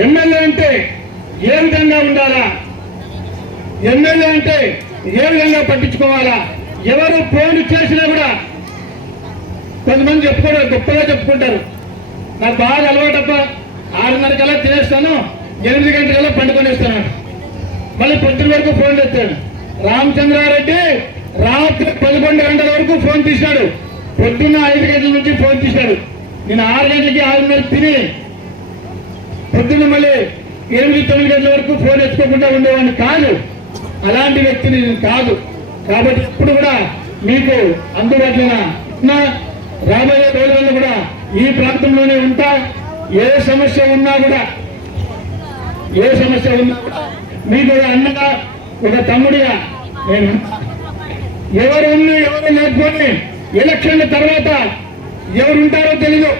MLA అంటే ఏ విధంగా ఉండాలా? ఎమ్మెల్యే అంటే ఏ విధంగా పట్టించుకోవాలా? ఎవరు ఫోన్ చేసినా కూడా కొంతమంది చెప్పుకోవడం గొప్పగా చెప్పుకుంటారు. నాకు బాగా అలవాటప్ప ఆరున్నర కల్లా తినేస్తాను ఎనిమిది గంటల పండుకొనేస్తాను. మళ్ళీ పొద్దున వరకు ఫోన్ చేస్తాడు. రామచంద్రారెడ్డి రాత్రి పదకొండు గంటల వరకు ఫోన్ తీసినాడు పొద్దున్న ఐదు గంటల నుంచి ఫోన్ తీసినాడు నేను ఆరు గంటలకి ఆరున్నర తిని పొద్దున్న మళ్ళీ ఎనిమిది తొమ్మిది గంటల వరకు ఫోన్ ఎత్తుకోకుండా ఉండేవాడిని కాదు. అలాంటి వ్యక్తిని నేను కాదు. కాబట్టి ఇప్పుడు కూడా మీకు అందుబాటులో ఉన్న రాబోయే రోజుల్లో కూడా ఈ ప్రాంతంలోనే ఉంటా. ఏ సమస్య ఉన్నా కూడా ఏ సమస్య ఉన్నా కూడా మీకు అన్నగా ఒక తమ్ముడిగా నేను ఎవరు ఉన్నా ఎవరు లేకపోతే ఎలక్షన్ల తర్వాత ఎవరుంటారో తెలియదు తెలీదు.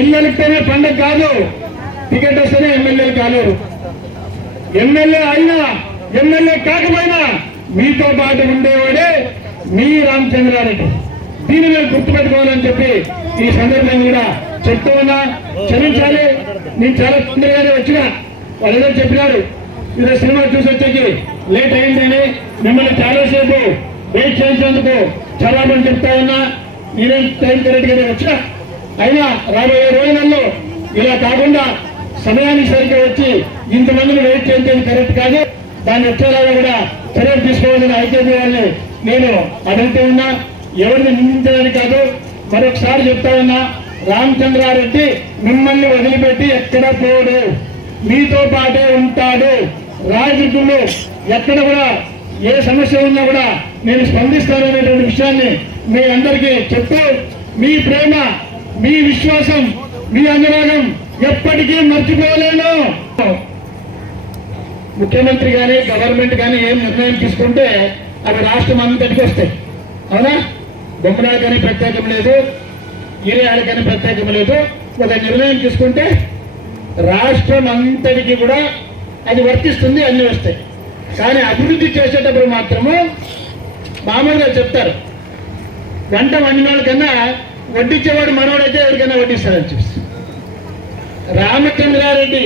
ఎమ్మెల్యేనే పండగ కాదు. టికెట్ వస్తేనే ఎమ్మెల్యే కాదు ఎమ్మెల్యే అయినా ఎమ్మెల్యే కాకపోయినా మీతో పాటు ఉండేవాడే మీ రామచంద్రారెడ్డి. దీన్ని మీరు గుర్తుపెట్టుకోవాలని చెప్పి ఈ సందర్భంగా కూడా చెప్తూ ఉన్నా. క్షమించాలి. నేను చాలా తొందరగానే వచ్చిన. వాళ్ళు ఏదో చెప్పినారు. ఈరోజు సినిమా చూసి వచ్చేకి లేట్ అయిందని మిమ్మల్ని చాలాసేపు వెయిట్ చేసినందుకు చాలా మంది చెప్తా ఉన్నా. నేనేం టైం కరెక్ట్గానే వచ్చినా? అయినా రాబోయే రోజులలో ఇలా కాకుండా సమయానికి సరిగ్గా వచ్చి ఇంతమందిని వెయిట్ చేయించేది కరెక్ట్ కాదు. దాన్ని వచ్చేలాగా కూడా చర్యలు తీసుకోవాలని ఐక్యత వాళ్ళని నేను అడుగుతూ ఉన్నా. ఎవరిని నిందించడానికి కాదు మరొకసారి చెప్తా ఉన్నా రామచంద్రారెడ్డి మిమ్మల్ని వదిలిపెట్టి ఎక్కడ పోడు. మీతో పాటే ఉంటాడు. రాజకీయంలో ఎక్కడ కూడా ఏ సమస్య ఉన్నా కూడా నేను స్పందిస్తాననేటువంటి విషయాన్ని మీ అందరికీ చెప్తూ మీ ప్రేమ మీ విశ్వాసం మీ అనురాగం ఎప్పటికీ మర్చిపోలేను. ముఖ్యమంత్రి కానీ గవర్నమెంట్ కానీ ఏం నిర్ణయం తీసుకుంటే అవి రాష్ట్రం అంతటికి వస్తాయి. అవునా? బొమ్మనాలు కానీ ప్రత్యేకం లేదు ఈరియాలు కానీ ప్రత్యేకం లేదు. ఒక నిర్ణయం తీసుకుంటే రాష్ట్రం అంతటికి కూడా అది వర్తిస్తుంది అన్ని వస్తాయి. కానీ అభివృద్ధి చేసేటప్పుడు మాత్రము మామూలుగా చెప్తారు. వంట వండినాళ్ళకన్నా వడ్డించేవాడు మనవాడైతే ఎవరికైనా వడ్డిస్తాడని చూసి రామచంద్రారెడ్డి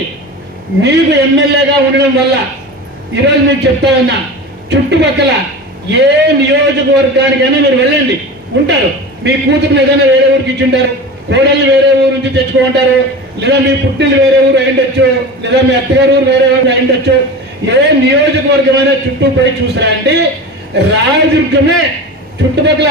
మీకు ఎమ్మెల్యేగా ఉండడం వల్ల ఈరోజు మీకు చెప్తా ఉన్నా చుట్టుపక్కల ఏ నియోజకవర్గానికైనా మీరు వెళ్ళండి ఉంటారు. మీ కూతురుని ఏదైనా వేరే ఊరికి ఇచ్చి ఉంటారు కోడళ్ళు వేరే ఊరు నుంచి తెచ్చుకుంటారు లేదా మీ పుట్టిల్లు వేరే ఊరు అయిండొచ్చు లేదా మీ అత్తగారు ఊరు వేరే ఊరు అయిండొచ్చు. ఏ నియోజకవర్గమైనా చుట్టూ పోయి చూసారా అంటే చుట్టుపక్కల